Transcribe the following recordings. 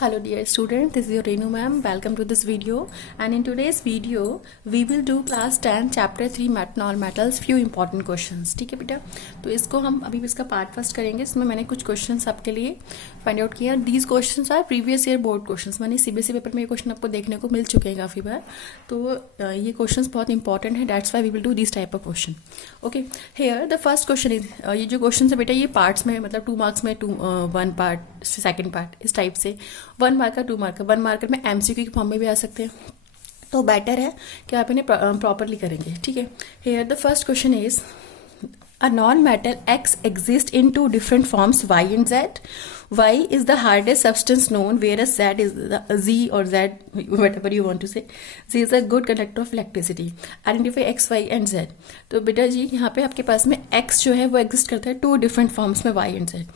Hello dear student, this is your Renu ma'am. Welcome to this video, and in today's video we will do class 10 chapter 3 metals few important questions. ठीक है बेटा, तो इसको हम अभी इसका part first करेंगे. इसमें मैंने कुछ क्वेश्चंस आपके लिए फाइंड आउट किया. These questions our previous year board questions. मैंने सीबीएसई पेपर में ये क्वेश्चन आपको देखने को मिल चुके हैं काफ़ी बार, तो ये क्वेश्चंस बहुत इंपॉर्टेंट है. That's why we will do this type of question. Okay, here the first question is, ये जो क्वेश्चन है बेटा ये पार्ट्स में, मतलब 2 मार्क्स में 1 पार्ट सेकेंड पार्ट इस टाइप से 1 मार्कर 2 मार्कर 1 मार्कर में एमसीक्यू के फॉर्म में भी आ सकते हैं. तो बेटर है कि आप इन्हें प्रॉपरली करेंगे. ठीक है, here the first question is, a non-metal X exists in 2 different forms Y and Z. Y is the hardest substance known, whereas Z is the Z or Z, whatever you want to say. Z is a good conductor of electricity. Identify X, Y and Z. तो बेटा जी यहाँ पे आपके पास में X जो है वो एग्जिस्ट करता है 2 different forms में, Y and Z.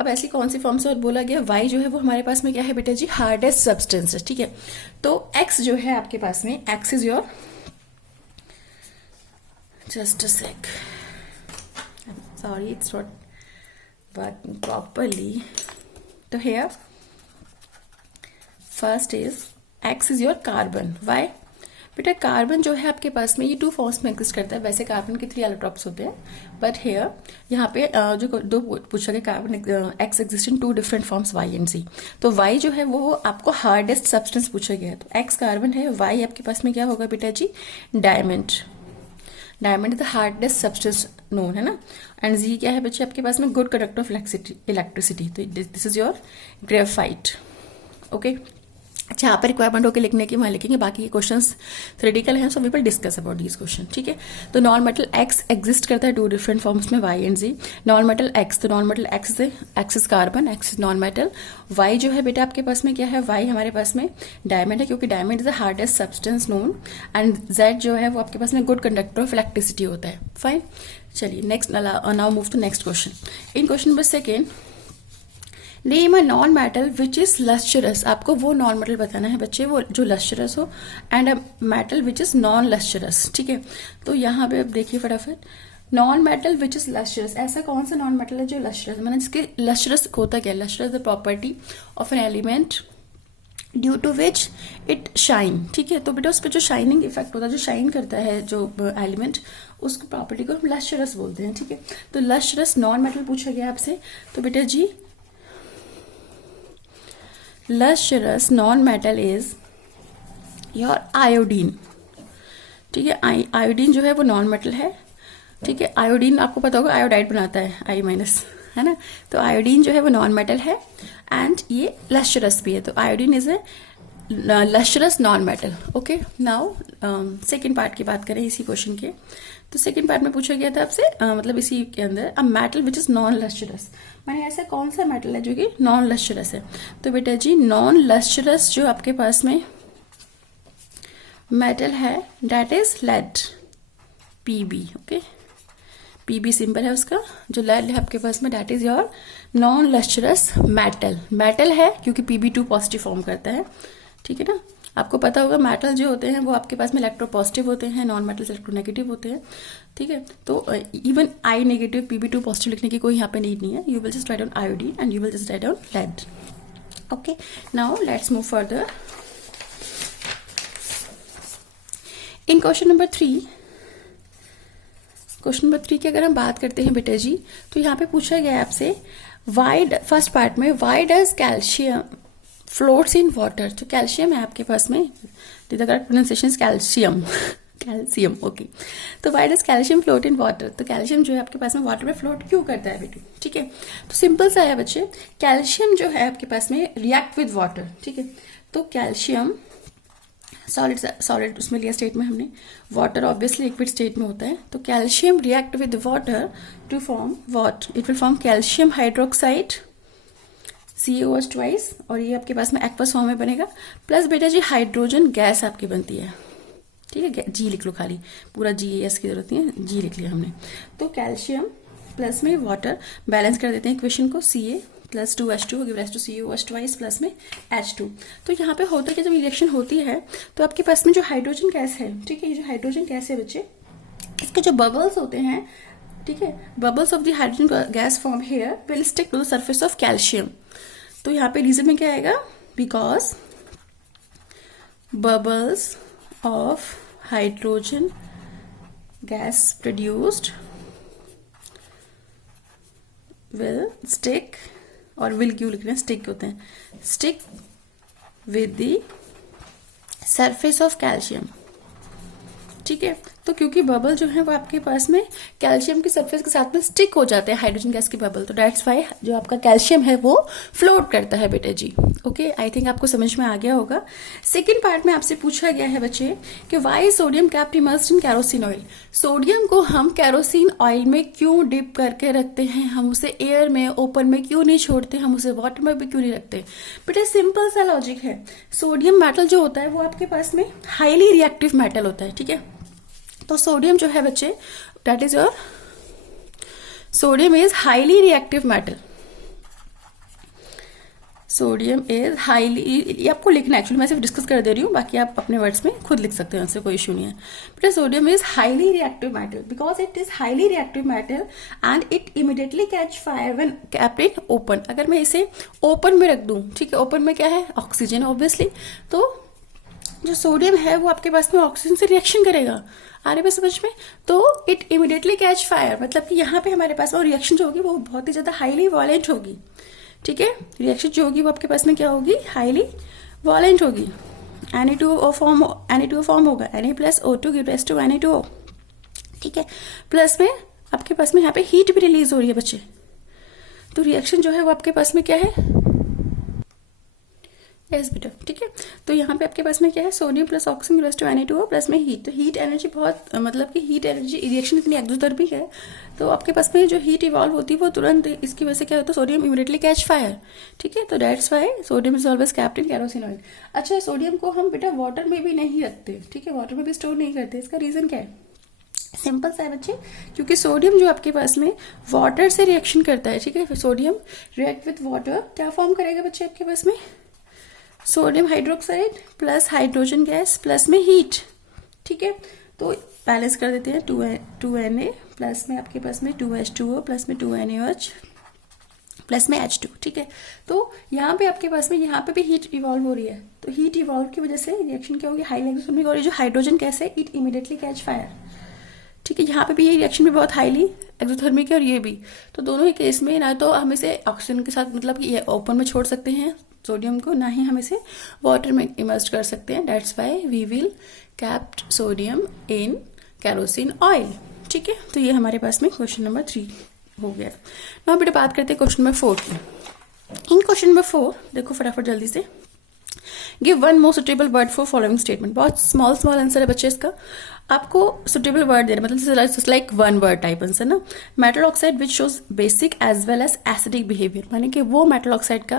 अब ऐसी कौन सी फॉर्म्स और बोला गया, Y जो है वो हमारे पास में क्या है बेटा जी, हार्डेस्ट सब्सटेंस है. ठीक है, तो X जो है आपके पास में, X is your, just a sec, sorry it's not working properly. So here first is X is your carbon. Why? बेटा कार्बन जो है आपके पास में ये 2 फॉर्म्स में एग्जिस्ट करता है. वैसे कार्बन के 3 एलोट्रॉप्स होते हैं, बट हेयर यहाँ पे जो 2 पूछा गया, carbon X exist in 2 different forms Y and Z. तो Y जो है वो आपको हार्डेस्ट सब्सटेंस पूछा गया है. तो X कार्बन है, Y आपके पास में क्या होगा बेटा जी, diamond. Diamond is the hardest substance known, है ना. एंड जी क्या है बच्चे आपके पास में, गुड कंडक्टर ऑफ इलेक्ट्रिसिटी. तो this is your graphite. Okay, जहाँ पर रिक्वायरमेंट होकर लिखने की वहाँ लिखेंगे. बाकी ये क्वेश्चंस थ्योरेटिकल हैं, so we will discuss about this question. ठीक है, तो नॉन मेटल एक्स एग्जिस्ट करता है 2 डिफरेंट फॉर्म्स में, Y and G. Non metal X, तो non metal X is carbon, X is non metal. Y जो है बेटा आपके पास में क्या है, वाई हमारे पास में डायमंड है, क्योंकि diamond is the hardest substance known. And Z जो है वो आपके पास में गुड कंडक्टर ऑफ इलेक्ट्रिसिटी होता है. फाइन, चलिए next, now move to next question. In question number second, name a non metal which is lustrous. आपको वो नॉन मेटल बताना है बच्चे वो जो लस्चरस हो, and a metal which is non lustrous. ठीक है, तो यहाँ पे अब देखिए फटाफट, non metal which is lustrous. ऐसा कौन सा नॉन मेटल है जो लस्चरस, मैंने जिसके लस्चरस होता क्या, lustrous the property of an element due to which it shine. ठीक है, तो बेटा उस पर जो शाइनिंग इफेक्ट होता है, जो शाइन करता है जो एलिमेंट, उस प्रॉपर्टी को हम लस्चरस बोलते हैं. ठीक है, तो लस्चरस नॉन मेटल पूछा गया आपसे, तो बेटा जी lustrous non-metal is your iodine. ठीक है, आयोडीन जो है वो नॉन मेटल है. ठीक है, आयोडीन आपको पता होगा आयोडाइड बनाता है, I माइनस, है ना. तो आयोडीन जो है वो नॉन मेटल है, एंड ये लस्ट्रस भी है. तो iodine is a lustrous non metal. Okay, now second part की बात करें इसी क्वेश्चन के. तो सेकेंड पार्ट में पूछा गया था आपसे, मतलब इसी के अंदर, a metal which is non lustrous. मैंने ऐसा कौन सा मेटल है जो कि नॉन लस्ट्रस है. तो बेटा जी नॉन लस्ट्रस जो आपके पास में मेटल है, that is lead, PB. Okay, PB symbol है उसका. जो लेड है आपके पास में, that is your non lustrous metal. Metal है क्योंकि Pb2 पॉजिटिव फॉर्म करता है. ठीक है ना, आपको पता होगा मेटल जो होते हैं वो आपके पास में इलेक्ट्रोपॉजिटिव होते हैं, नॉन मेटल इलेक्ट्रोनेगेटिव होते हैं. ठीक है, तो even I negative Pb2 positive लिखने की कोई यहाँ पे नीड नहीं है. You will just write down iodine and you will just write down lead. Okay, now let's move further. In question number 3, question number 3 की अगर हम बात करते हैं बेटा जी, तो यहाँ पे पूछा गया है आपसे, वाई, फर्स्ट पार्ट में, why does calcium floats in water. तो कैल्शियम है आपके पास में, the correct pronunciation is calcium. Calcium, okay. तो why does calcium float in water. तो कैल्शियम जो है आपके पास में वाटर में फ्लोट क्यों करता है बेटू. ठीक है, तो सिंपल सा है बच्चे, कैल्शियम जो है आपके पास में रिएक्ट विद वाटर. ठीक है, तो कैल्शियम सॉलिड उसमें लिया स्टेट में हमने, वाटर ऑब्वियसली लिक्विड स्टेट में होता है. तो calcium react with water to form what, it will form calcium hydroxide, CaOH twice, और ये आपके पास में एक्वस फॉर्म में बनेगा. प्लस बेटा जी हाइड्रोजन गैस आपकी बनती है. ठीक है, जी लिख लो खाली, पूरा GAS की जरूरत नहीं है, जी लिख लिया हमने. तो कैल्शियम प्लस में वाटर, बैलेंस कर देते हैं इक्वेशन को, Ca plus 2H2 give rise to CaOH twice plus में H2. तो यहाँ पे होता है कि जब रिएक्शन होती है तो आपके पास में जो हाइड्रोजन गैस है, ठीक है, ये जो हाइड्रोजन गैस है बच्चे, इसके जो बबल्स होते हैं, ठीक है, bubbles of the hydrogen gas form here will stick to the surface of calcium. तो यहाँ पे रीजन में क्या आएगा, because bubbles of hydrogen gas produced will stick, और will क्यों लिख रहे हैं, stick होते हैं, stick with the surface of calcium. ठीक है, तो क्योंकि बबल जो है वो आपके पास में कैल्शियम की सरफेस के साथ में स्टिक हो जाते हैं हाइड्रोजन गैस की बबल, तो डेट्स वाई जो आपका कैल्शियम है वो फ्लोट करता है बेटे जी. ओके, आई थिंक आपको समझ में आ गया होगा. सेकेंड पार्ट में आपसे पूछा गया है बच्चे कि why sodium kept immersed in kerosene oil. Sodium को हम कैरोसिन ऑयल में क्यों डिप करके रखते हैं, हम उसे एयर में ओपन में क्यों नहीं छोड़ते, हम उसे वाटर में भी क्यों नहीं रखते. बेटे सिंपल सा लॉजिक है. सोडियम मेटल जो होता है वो आपके पास में हाईली रिएक्टिव मेटल होता है. ठीक है, तो सोडियम जो है बच्चे, that is your sodium is highly reactive metal. Sodium is highly, ये आपको लिखना, एक्चुअली मैं सिर्फ डिस्कस कर दे रही हूँ, बाकी आप अपने वर्ड्स में खुद लिख सकते हैं, उससे कोई इशू नहीं है. But sodium is highly reactive metal because it is highly reactive metal and it immediately catch fire when kept in open. अगर मैं इसे ओपन में रख दूं, ठीक है, ओपन में क्या है, ऑक्सीजन ऑब्वियसली, तो जो सोडियम है वो आपके पास में ऑक्सीजन से रिएक्शन करेगा. आ रहे समझ में, तो इट इमीडिएटली कैच फायर, मतलब कि यहाँ पे हमारे पास वो रिएक्शन जो होगी वो बहुत ही ज्यादा हाईली वॉलेंट होगी. ठीक है, रिएक्शन जो होगी वो आपके पास में क्या होगी, हाईली वॉलेंट होगी. Na2O फॉर्म होगा, Na plus O2 give rise to Na2O. ठीक है, प्लस में आपके पास में यहाँ पे हीट भी रिलीज हो रही है बच्चे, तो रिएक्शन जो है वो आपके पास में क्या है, यस बेटा. ठीक है, तो यहाँ पे आपके पास में क्या है, sodium plus oxygen plus two Na2O plus में हीट. तो हीट एनर्जी बहुत, मतलब कि हीट एनर्जी रिएक्शन इतनी एक्सोथर्मिक है, तो आपके पास में जो हीट इवॉल्व होती है वो तुरंत, इसकी वजह से क्या होता है, सोडियम इमीडिएटली कैच फायर. ठीक है, तो that's why sodium is always kept in kerosene oil. अच्छा, सोडियम को हम बेटा वाटर में भी नहीं रखते. ठीक है, वाटर में भी स्टोर नहीं करते. इसका रीजन क्या है, सिंपल सा है बच्चे, क्योंकि सोडियम जो आपके पास में वाटर से रिएक्शन करता है. ठीक है, सोडियम रिएक्ट विथ वाटर, क्या फॉर्म करेगा बच्चे आपके पास में, sodium hydroxide plus hydrogen gas plus में हीट. ठीक है, तो बैलेंस कर देते हैं, 2Na प्लस में आपके पास में 2H2O प्लस में 2NaOH प्लस में H2. ठीक है, तो यहाँ पे आपके पास में यहाँ पे भी हीट इवॉल्व हो रही है, तो हीट इवॉल्व की वजह से रिएक्शन क्या होगी, हाईली एक्सोथर्मिक, और जो हाइड्रोजन गैस है इट इमीडिएटली कैच फायर. ठीक है, यहाँ पे भी ये रिएक्शन भी बहुत हाईली एक्सोथर्मिक है और ये भी, तो दोनों ही केस में ना तो हम इसे ऑक्सीजन के साथ, मतलब कि ये ओपन में छोड़ सकते हैं सोडियम को, ना ही हम इसे वाटर में इमर्ज कर सकते हैं. That's why we will kept sodium in kerosene oil. ठीक है, तो ये हमारे पास में क्वेश्चन नंबर 3 हो गया. नाउ बेटा बात करते हैं क्वेश्चन नंबर 4 की. इन क्वेश्चन नंबर 4 देखो फटाफट जल्दी से, give one more suitable word for following statement. बहुत स्मॉल आंसर है बच्चे इसका, आपको सुटेबल वर्ड देना, मतलब like one word type answer ना. Metal oxide which shows basic as well as acidic behaviour, माने कि वो मेटल ऑक्साइड का,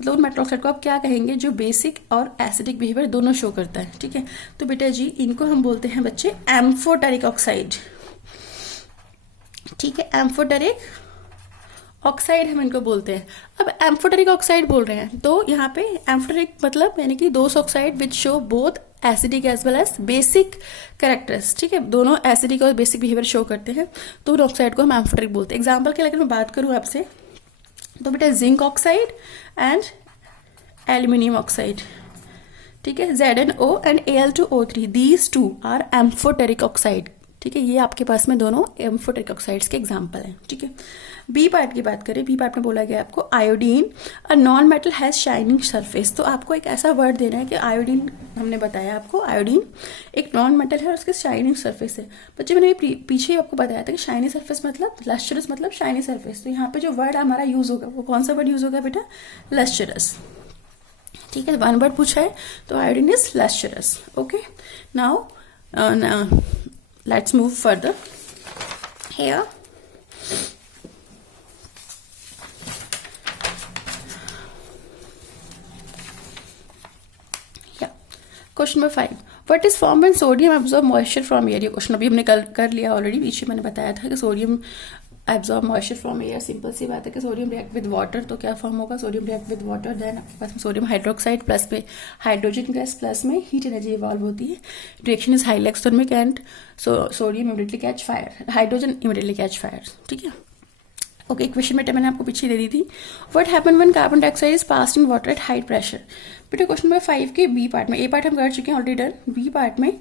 मतलब उन मेटल ऑक्साइड को आप क्या कहेंगे जो बेसिक और एसिडिक बिहेवियर दोनों शो करता है. ठीक है, तो बेटा जी इनको हम बोलते हैं बच्चे एम्फोटेरिक ऑक्साइड. ठीक है, एम्फोटेरिक ऑक्साइड हम इनको बोलते हैं. अब एम्फोटेरिक ऑक्साइड बोल रहे हैं, तो यहाँ पे एम्फोटेरिक मतलब यानी कि those oxide which show both acidic as well as basic characters. ठीक है, दोनों एसिडिक और बेसिक बिहेवियर शो करते हैं, तो उन ऑक्साइड को हम एम्फोटेरिक बोलते हैं. एग्जाम्पल के लिए अगर मैं बात करूँ आपसे, तो बेटा zinc oxide and aluminium oxide. ठीक है, ZnO and Al2O3, these two are amphoteric oxide. ठीक है, ये आपके पास में दोनों एम्फोटेरिक ऑक्साइड्स के एग्जाम्पल हैं. ठीक है, बी पार्ट की बात करें, बी पार्ट में बोला गया आपको iodine a non metal has shining surface. तो आपको एक ऐसा वर्ड देना है कि आयोडीन, हमने बताया आपको आयोडीन एक नॉन मेटल है और उसके शाइनिंग सरफेस है. बच्चे मैंने पीछे ही आपको बताया था कि शाइनिंग सरफेस मतलब लस्चरस, मतलब शाइनिंग सरफेस. तो यहाँ पे जो वर्ड हमारा यूज होगा वो कौन सा वर्ड यूज होगा बेटा, लस्चरस. ठीक है, वन वर्ड पूछा है तो iodine is lustrous. Okay, now let's move further here. Question number 5, what is form when sodium absorb moisture from air. ये क्वेश्चन अभी हमने कर लिया ऑलरेडी, पीछे मैंने बताया था कि sodium absorb moisture from air. Simple सी बात है कि सोडियम रिएक्ट विद वाटर, तो क्या फॉर्म होगा, sodium react with water, then आपके पास में सोडियम हाइड्रोक्साइड प्लस में हाइड्रोजन गैस प्लस में हीट एनर्जी इवॉल्व होती है. Reaction is highly exothermic and sodium immediately catch fire, hydrogen immediately catch fire. ठीक है, ओके, इक्वेशन में मैंने आपको पीछे दे दी थी. What happen when carbon dioxide is passed in water at high pressure. बेटा क्वेश्चन नंबर 5 के बी पार्ट में, ए पार्ट हम कर चुके हैं ऑलरेडी डन. बी पार्ट में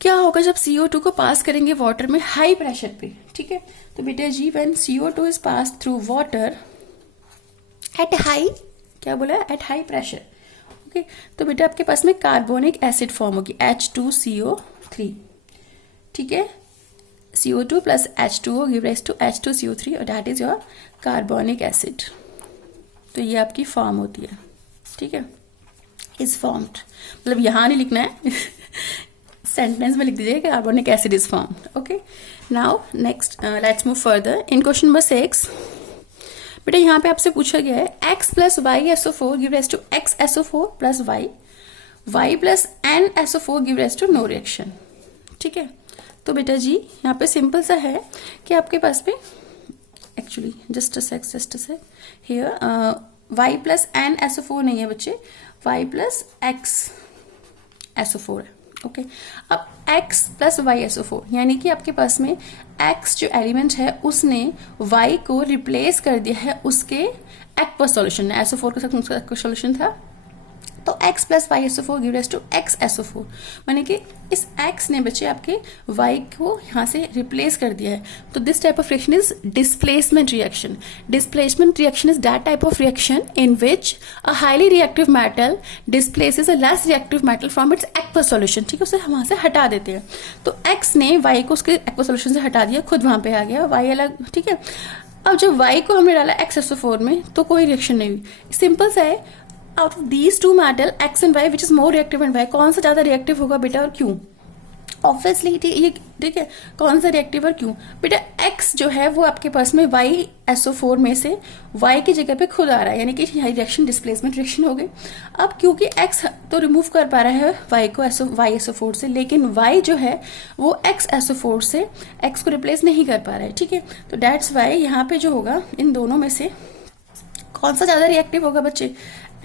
क्या होगा जब CO2 को पास करेंगे वाटर में हाई प्रेशर पे. ठीक है, तो बेटा जी when CO2 is pass through water at high, क्या बोला, एट हाई प्रेशर. ओके, तो बेटा आपके पास में कार्बोनिक एसिड फॉर्म होगी H2CO3. ठीक है, CO2 plus H2O give rise to H2CO3 और that is your carbonic acid. तो ये आपकी फॉर्म होती है. ठीक है, इज फॉर्म्ड, मतलब यहां नहीं लिखना है सेंटेंस में लिख दीजिए carbonic acid is formed. Okay, now next let's move further in question number 6. बेटा यहाँ पे आपसे पूछा गया है X plus YSO4 give rise to XSO4 plus Y plus NSO4 give rise to no reaction. ठीक है, तो बेटा जी यहाँ पे सिंपल सा है कि आपके पास में actually just a sec here Y plus NSO4 नहीं है बच्चे, Y plus XSO4 है. ओके, अब X plus YSO4 यानी कि आपके पास में X जो एलिमेंट है उसने Y को रिप्लेस कर दिया है उसके एक्वस सॉल्यूशन में. SO4 के साथ उसका एक्वस सॉल्यूशन था, तो X plus YSO4 give rise to XSO4. माने कि इस X ने बच्चे आपके Y को यहाँ से रिप्लेस कर दिया है. तो this type of reaction is displacement reaction. Displacement reaction is that type of reaction in which a highly reactive metal displaces a less reactive metal from its aqueous solution. ठीक है, उसे वहां से हटा देते हैं. तो X ने Y को उसके एक्वस सॉल्यूशन से हटा दिया, खुद वहां पे आ गया, Y अलग. ठीक है, अब जब Y को हमने डाला XSO4 में तो कोई रिएक्शन नहीं हुई. सिंपल सा है, out of these two metal X and Y which is more reactive and Y, कौन सा ज्यादा रिएक्टिव होगा बेटा और क्यों? ऑब्वियसली ये ठीक है, कौन सा रिएक्टिव और क्यों? बेटा X जो है वो आपके पास में YSO4 में से Y की जगह पे खुद आ रहा है, यानी कि रिएक्शन डिस्प्लेसमेंट रिएक्शन हो गई. अब क्योंकि X तो रिमूव कर पा रहा है Y को YSO4 से, लेकिन Y जो है वो XSO4 से X को रिप्लेस नहीं कर पा रहा है. ठीक है, तो दैट्स वाई यहाँ पे जो होगा इन दोनों में से कौन सा ज्यादा रिएक्टिव होगा बच्चे?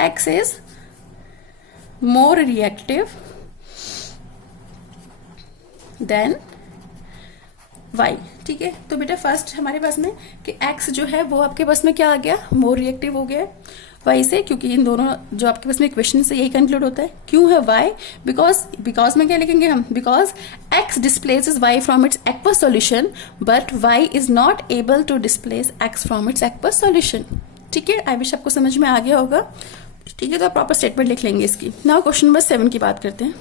X is more reactive than Y. ठीक है, तो बेटा फर्स्ट हमारे पास में कि X जो है वो आपके पास में क्या आ गया, मोर रिएक्टिव हो गया Y से, क्योंकि इन दोनों जो आपके पास में इक्वेशन से यही कंक्लूड होता है. क्यों है Y? बिकॉज में क्या लिखेंगे हम, because X displaces Y from its aqueous solution but Y is not able to displace X from its aqueous solution. ठीक है, आई विश आपको समझ में आ गया होगा. ठीक है, तो आप प्रॉपर स्टेटमेंट लिख लेंगे इसकी. नाउ क्वेश्चन नंबर 7 की बात करते हैं.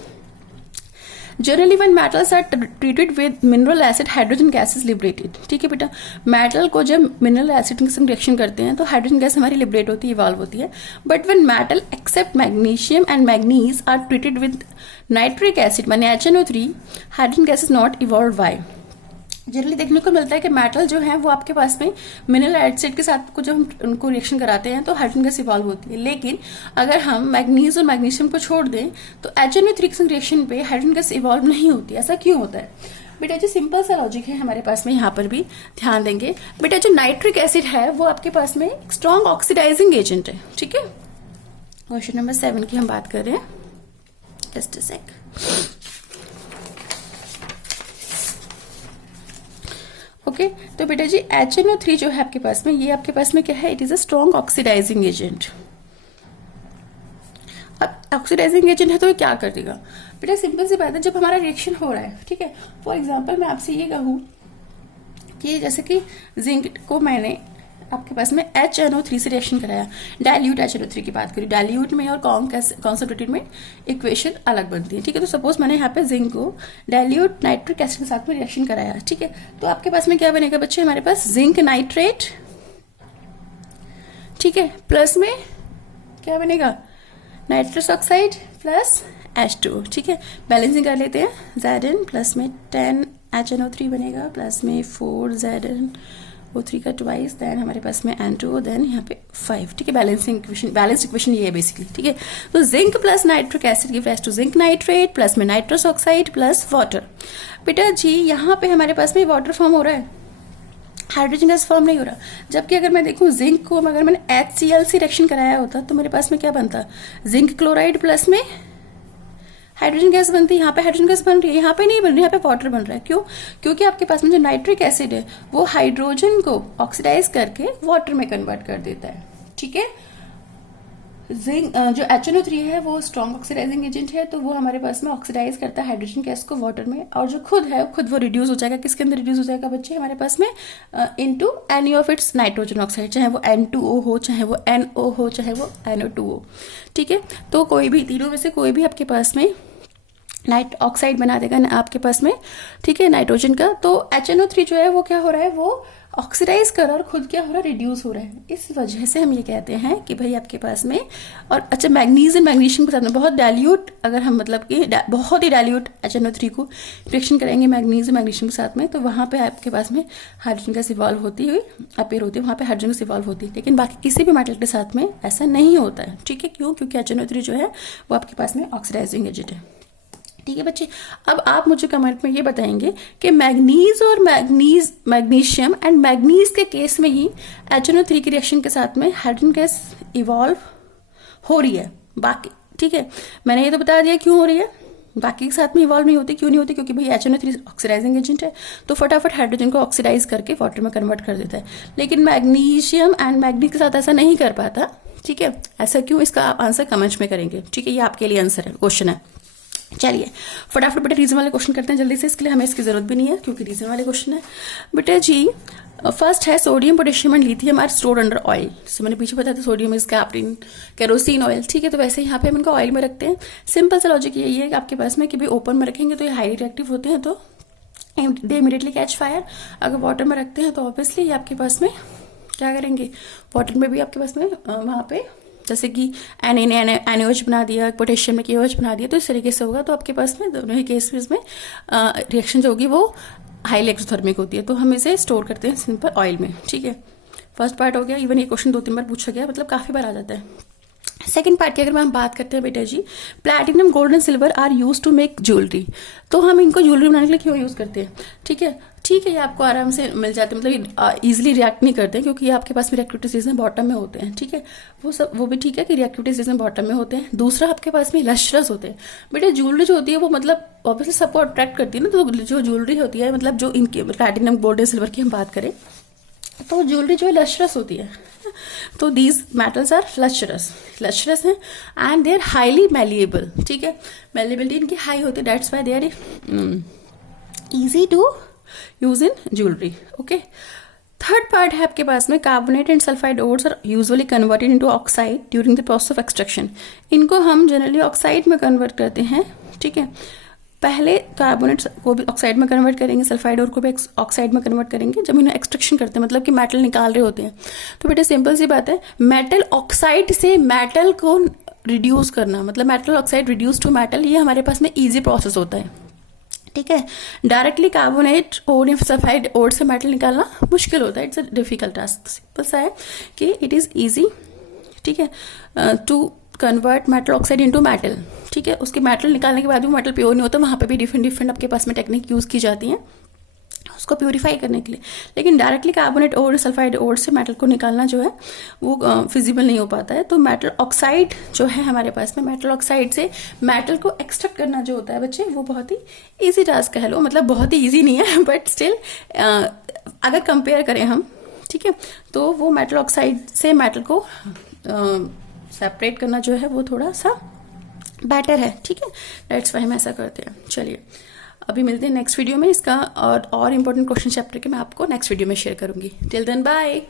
Generally when metals are treated with mineral acid hydrogen gas is liberated. ठीक है बेटा, मेटल को जब मिनरल एसिड के संग रिएक्शन करते हैं तो हाइड्रोजन गैस हमारी लिबरेट होती है, इवॉल्व होती है. But when metal except magnesium and manganese are treated with nitric acid माने HNO3, hydrogen gas is not evolve. Why? Generally देखने को मिलता है कि मेटल जो है वो आपके पास में मिनरल एसिड के साथ को जब हम उनको रिएक्शन कराते हैं तो हाइड्रोजन गैस इवॉल्व होती है. लेकिन अगर हम मैग्नीज और मैग्नीशियम को छोड़ दें तो HNO3 के रिएक्शन पे हाइड्रोजन गैस इवॉल्व नहीं होती. ऐसा क्यों होता है बेटा जी? सिंपल सा लॉजिक है हमारे पास में, यहाँ पर भी ध्यान देंगे. बेटा जो नाइट्रिक एसिड है वो आपके पास में स्ट्रॉन्ग ऑक्सीडाइजिंग एजेंट है. ठीक है, क्वेश्चन नंबर 7 की हम बात कर रहे हैं. Just a sec. ओके, तो बेटा जी HNO3 जो है आपके पास में, ये आपके पास में क्या है, it is a strong oxidizing agent. अब ऑक्सीडाइजिंग एजेंट है तो ये क्या कर देगा बेटा? सिंपल सी बात है, जब हमारा रिएक्शन हो रहा है, ठीक है, फॉर एग्जांपल मैं आपसे ये कहूँ कि जैसे कि जिंक को मैंने आपके पास में HNO3 से रिएक्शन कराया, डाइल्यूट HNO3 की बात करी, डाइल्यूट में और कॉन्सेंट्रेटेड में इक्वेशन अलग बनती है. ठीक है, तो सपोज मैंने यहाँ पे जिंक को डाइल्यूट नाइट्रिक एसिड के साथ में रिएक्शन कराया. ठीक है, तो आपके पास में क्या बनेगा बच्चे? हमारे पास जिंक नाइट्रेट, ठीक है, प्लस में क्या बनेगा, नाइट्रस ऑक्साइड प्लस H2O. ठीक है, बैलेंसिंग कर लेते हैं. Zn प्लस में 10 HNO3 बनेगा, प्लस में 4 ZnO3 का ट्वाइस, देन हमारे पास में N2O, देन यहाँ पे 5. ठीक है, बैलेंसिंग इक्वेशन, बैलेंस इक्वेशन ये है बेसिकली. ठीक है, तो zinc plus nitric acid give rise to zinc nitrate plus में नाइट्रस ऑक्साइड प्लस वाटर. बेटा जी यहाँ पे हमारे पास में वाटर फॉर्म हो रहा है, हाइड्रोजन गैस फॉर्म नहीं हो रहा. जबकि अगर मैं देखूं जिंक को अगर मैंने HCl से रिएक्शन कराया होता तो मेरे पास में क्या बनता, जिंक क्लोराइड प्लस में हाइड्रोजन गैस बनती है, यहाँ पे हाइड्रोजन गैस बन रही है, यहाँ पे नहीं बन रही है, यहाँ पे वाटर बन रहा है। क्यों? क्योंकि आपके पास में जो नाइट्रिक एसिड है वो हाइड्रोजन को ऑक्सीडाइज करके वाटर में कन्वर्ट कर देता है। ठीक है, जिंक जो HNO3 है वो स्ट्रॉन्ग ऑक्सीडाइजिंग एजेंट है, तो वो हमारे पास में ऑक्सीडाइज करता है हाइड्रोजन गैस को वाटर में, और जो खुद है खुद वो रिड्यूस हो जाएगा। किसके अंदर रिड्यूस हो जाएगा बच्चे? हमारे पास में into any of its nitrogen oxide, चाहे वो N2O हो, चाहे वो NO हो, चाहे वो NO2 हो। ठीक है, तो कोई भी तीनों में से कोई भी आपके पास में नाइट ऑक्साइड बना देगा ना आपके पास में। ठीक है, नाइट्रोजन का। तो HNO3 जो है वो क्या हो रहा है, वो ऑक्सीडाइज कर रहा है और खुद क्या हो रहा है, रिड्यूस हो रहा है। इस वजह से हम ये कहते हैं कि भाई आपके पास में, और अच्छा मैग्नीज एंड मैग्नीशियम के साथ में बहुत डाइल्यूट, अगर हम मतलब कि बहुत ही डाइल्यूट HNO3 को रिएक्शन करेंगे मैग्नीज मैग्नीशियम के साथ में, तो वहाँ पे आपके पास में हाइड्रोजन गैस इवॉल्व होती हुई अपेयर होती है, वहाँ पे हाइड्रोजन गैस इवॉल्व होती है। लेकिन बाकी किसी भी मेटल के साथ में ऐसा नहीं होता है। ठीक है, क्यों? क्योंकि HNO3 जो है वो आपके पास में ऑक्सीडाइजिंग एजेंट है। ठीक है बच्चे, अब आप मुझे कमेंट में ये बताएंगे कि मैग्नीज और मैग्नीशियम एंड मैग्नीज के केस में ही HNO3 की रिएक्शन के साथ में हाइड्रोजन गैस इवॉल्व हो रही है। बाकी ठीक है, मैंने ये तो बता दिया क्यों हो रही है, बाकी के साथ में इवॉल्व नहीं होती। क्यों नहीं होती? क्योंकि भाई HNO3 ऑक्सीडाइजिंग एजेंट है, तो फटाफट हाइड्रोजन को ऑक्सीडाइज करके वाटर में कन्वर्ट कर देता है। लेकिन मैग्नीशियम एंड मैग्नीज के साथ ऐसा नहीं कर पाता। ठीक है, ऐसा क्यों? इसका आप आंसर कमेंट्स में करेंगे। ठीक है, ये आपके लिए आंसर है, क्वेश्चन है। चलिए फटाफट बेटा रीजन वाले क्वेश्चन करते हैं जल्दी से, इसके लिए हमें इसकी जरूरत भी नहीं है क्योंकि रीजन वाले क्वेश्चन है। बेटा जी फर्स्ट है sodium potassium and lithium are stored under oil. जैसे मैंने पीछे बताया था sodium is capped in kerosene oil. ठीक है, तो वैसे यहाँ पे हम इनको ऑयल में रखते हैं। सिंपल सा लॉजिक यही है कि आपके पास में कि भाई ओपन में रखेंगे तो ये हाईली रिएक्टिव होते हैं, तो दे इमीडिएटली कैच फायर। अगर वाटर में रखते हैं तो ऑब्वियसली ये आपके पास में क्या करेंगे, वाटर में भी आपके पास में वहाँ पे जैसे कि NaOH बना दिया, पोटेशियम में KOH बना दिया, तो इस तरीके से होगा। तो आपके पास में दोनों ही केसेस में रिएक्शन जो होगी वो हाईली एक्सोथर्मिक होती है, तो हम इसे स्टोर करते हैं सिंपल ऑयल में। ठीक है, फर्स्ट पार्ट हो गया। इवन ये क्वेश्चन 2-3 बार पूछा गया, मतलब काफ़ी बार आ जाता है। सेकेंड पार्ट की अगर हम बात करते हैं बेटा जी, platinum gold and silver are use to make jewellery. तो हम इनको ज्वेलरी बनाने के लिए क्यों यूज़ करते हैं? ठीक है, ये आपको आराम से मिल जाते हैं, मतलब इजीली रिएक्ट नहीं करते हैं क्योंकि ये आपके पास में रिएक्टिविटी स्टेज में बॉटम में होते हैं। ठीक है, वो भी ठीक है कि रिएक्टिविटी स्टेज में बॉटम में होते हैं। दूसरा आपके पास में लश्रस होते हैं। बेटा ज्वेलरी जो होती है वो मतलब ऑब्वियसली सबको अट्रैक्ट करती है ना, तो जो ज्वेलरी होती है, मतलब जो इनकी प्लैटिनम गोल्ड एंड सिल्वर की हम बात करें तो ज्वेलरी जो है लश्रस होती है। तो दीज मेटल्स आर लश्रस हैं and they are highly malleable. ठीक है, मैलिएबिलिटी इनकी हाई होती है, that's why they are easy to use in jewellery. Okay, third part है आपके पास में carbonate and sulphide ores are usually converted into oxide during the process of extraction. इनको हम जनरली ऑक्साइड में कन्वर्ट करते हैं। ठीक है, पहले कार्बोनेट को भी ऑक्साइड में कन्वर्ट करेंगे, सल्फाइड और को भी ऑक्साइड में कन्वर्ट करेंगे जब इन्हें एक्सट्रैक्शन करते हैं, मतलब कि मेटल निकाल रहे होते हैं। तो बेटा सिंपल सी बात है, मेटल ऑक्साइड से मेटल को रिड्यूस करना, मतलब metal oxide reduce to metal, ये हमारे पास में ईजी प्रोसेस होता है। ठीक है, डायरेक्टली कार्बोनेट और सल्फाइड और से मेटल निकालना मुश्किल होता है, it's a difficult task. Simple सा है कि इट इज़ ईजी। ठीक है, to convert metal oxide into metal. ठीक है, उसके मेटल निकालने के बाद भी मेटल प्योर नहीं होता, वहाँ पे भी डिफरेंट आपके पास में टेक्निक यूज़ की जाती हैं उसको प्योरीफाई करने के लिए। लेकिन डायरेक्टली कार्बोनेट और सल्फाइड और से मेटल को निकालना जो है वो फिजिबल नहीं हो पाता है। तो मेटल ऑक्साइड जो है हमारे पास में, मेटल ऑक्साइड से मेटल को एक्सट्रैक्ट करना जो होता है बच्चे, वो बहुत ही ईजी टास्क कह लो, मतलब बहुत ही ईजी नहीं है बट स्टिल अगर कंपेयर करें हम, ठीक है, तो वो मेटल ऑक्साइड से मेटल को सेपरेट करना जो है वो थोड़ा सा बेटर है। ठीक है, दैट्स व्हाई हम ऐसा करते हैं। चलिए अभी मिलते हैं नेक्स्ट वीडियो में, इसका और इंपॉर्टेंट क्वेश्चन चैप्टर के मैं आपको नेक्स्ट वीडियो में शेयर करूंगी। Till then bye.